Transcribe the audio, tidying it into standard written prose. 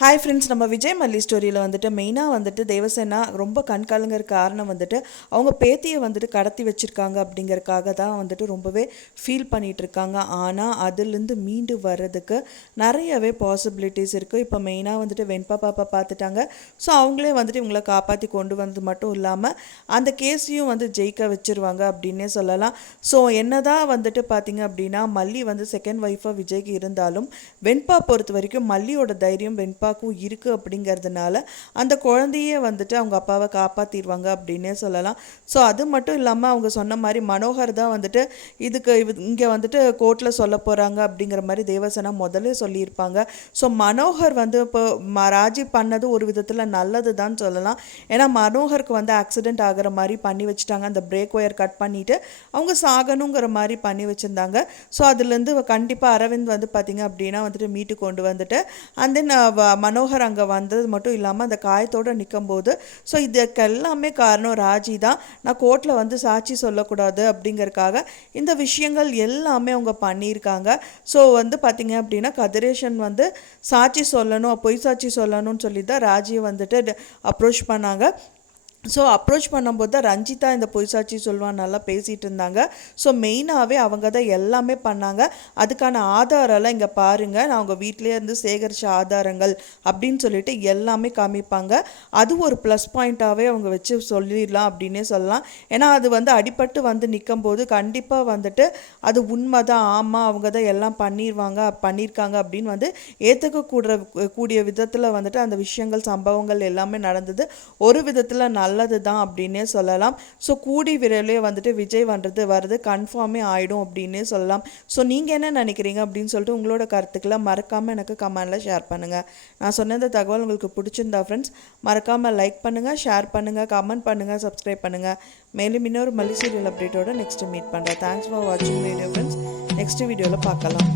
Hi friends, நம்ம விஜய் மல்லி ஸ்டோரியில் வந்துட்டு மெயினாக வந்துட்டு தேவசேனா ரொம்ப கண்காலுங்கிற காரணம் வந்துட்டு அவங்க பேத்தியை வந்துட்டு கடத்தி வச்சுருக்காங்க அப்படிங்கறக்காக தான் வந்துட்டு ரொம்பவே ஃபீல் பண்ணிகிட்டு இருக்காங்க. ஆனால் அதுலேருந்து மீண்டு வர்றதுக்கு நிறையவே பாசிபிலிட்டிஸ் இருக்குது. இப்போ மெயினாக வந்துட்டு வெண்பா பாப்பா பார்த்துட்டாங்க. ஸோ அவங்களே வந்துட்டு இவங்களை காப்பாற்றி கொண்டு வந்தது மட்டும் இல்லாமல் அந்த கேஸையும் வந்து ஜெயிக்க வச்சுருவாங்க அப்படின்னே சொல்லலாம். ஸோ என்னதான் வந்துட்டு பார்த்திங்க அப்படின்னா மல்லி வந்து செகண்ட் ஒய்ஃபாக விஜய்க்கு இருந்தாலும் வெண்பா பொறுத்த வரைக்கும் மல்லியோட தைரியம் வெண்பா இருக்குது அப்படிங்கிறதுனால அந்த குழந்தையே வந்துட்டு அவங்க அப்பாவை காப்பாற்றிடுவாங்க அப்படின்னே சொல்லலாம். ஸோ அது மட்டும் இல்லாமல் அவங்க சொன்ன மாதிரி மனோகர் தான் வந்துட்டு இதுக்கு இங்கே வந்துட்டு கோர்ட்டில் சொல்ல போகிறாங்க அப்படிங்கிற மாதிரி தேவசேனா முதல்ல சொல்லியிருப்பாங்க. ஸோ மனோகர் வந்து இப்போ ராஜி பண்ணது ஒரு விதத்தில் நல்லது தான் சொல்லலாம். ஏன்னா மனோகருக்கு வந்து ஆக்சிடென்ட் ஆகிற மாதிரி பண்ணி வச்சுட்டாங்க. அந்த பிரேக் ஒயர் கட் பண்ணிவிட்டு அவங்க சாகணுங்கிற மாதிரி பண்ணி வச்சுருந்தாங்க. ஸோ அதுலேருந்து கண்டிப்பாக அரவிந்த் வந்து பார்த்திங்க அப்படின்னா வந்துட்டு மீட்டு கொண்டு வந்துட்டு அண்ட் தென் மனோகர் அங்கே வந்தது மட்டும் இல்லாமல் அந்த காயத்தோடு நிற்கும்போது ஸோ இதுக்கெல்லாமே காரணம் ராஜி தான். நான் கோர்ட்டில் வந்து சாட்சி சொல்லக்கூடாது அப்படிங்கறக்காக இந்த விஷயங்கள் எல்லாமே அவங்க பண்ணியிருக்காங்க. ஸோ வந்து பார்த்திங்க அப்படின்னா கதிரேஷன் வந்து சாட்சி சொல்லணும், பொய் சாட்சி சொல்லணும்னு சொல்லி தான் ராஜியை வந்துட்டு அப்ரோச் பண்ணாங்க. ஸோ அப்ரோச் பண்ணும்போது தான் ரஞ்சிதா இந்த பொய் சாட்சி சொல்லுவான் நல்லா பேசிகிட்டு இருந்தாங்க. ஸோ மெயினாகவே அவங்க தான் எல்லாமே பண்ணாங்க. அதுக்கான ஆதாரம்லாம் இங்கே பாருங்கள், நான் அவங்க வீட்டிலே இருந்து சேகரித்த ஆதாரங்கள் அப்படின்னு சொல்லிட்டு எல்லாமே காமிப்பாங்க. அது ஒரு ப்ளஸ் பாயிண்ட்டாகவே அவங்க வச்சு சொல்லிடலாம் அப்படின்னே சொல்லலாம். ஏன்னா அது வந்து அடிபட்டு வந்து நிற்கும் போது கண்டிப்பாக வந்துட்டு அது உண்மை தான், ஆமாம் அவங்க தான் எல்லாம் பண்ணியிருக்காங்க அப்படின்னு வந்து ஏற்றுக்கக்கூட விதத்தில் வந்துட்டு அந்த விஷயங்கள் சம்பவங்கள் எல்லாமே நடந்தது. ஒரு விதத்தில் நல்லது தான் அப்படின்னே சொல்லலாம். ஸோ கூடி விரைவிலே வந்துட்டு விஜய் வருது கன்ஃபார்மே ஆகிடும் அப்படின்னே சொல்லலாம். ஸோ நீங்கள் என்ன நினைக்கிறீங்க அப்படின்னு சொல்லிட்டு உங்களோட கருத்துக்களை மறக்காமல் எனக்கு கமெண்டில் ஷேர் பண்ணுங்கள். நான் சொன்ன இந்த தகவல் உங்களுக்கு பிடிச்சிருந்தா ஃப்ரெண்ட்ஸ் மறக்காமல் லைக் பண்ணுங்கள், ஷேர் பண்ணுங்கள், கமெண்ட் பண்ணுங்கள், சப்ஸ்கிரைப் பண்ணுங்கள். மேலும் இன்னொரு மல்லி சீரியல் அப்டேட்டோட நெக்ஸ்ட்டு மீட் பண்ணுறேன். தேங்க்ஸ் ஃபார் வாட்சிங் வீடியோ ஃப்ரெண்ட்ஸ். நெக்ஸ்ட் வீடியோவில் பார்க்கலாம்.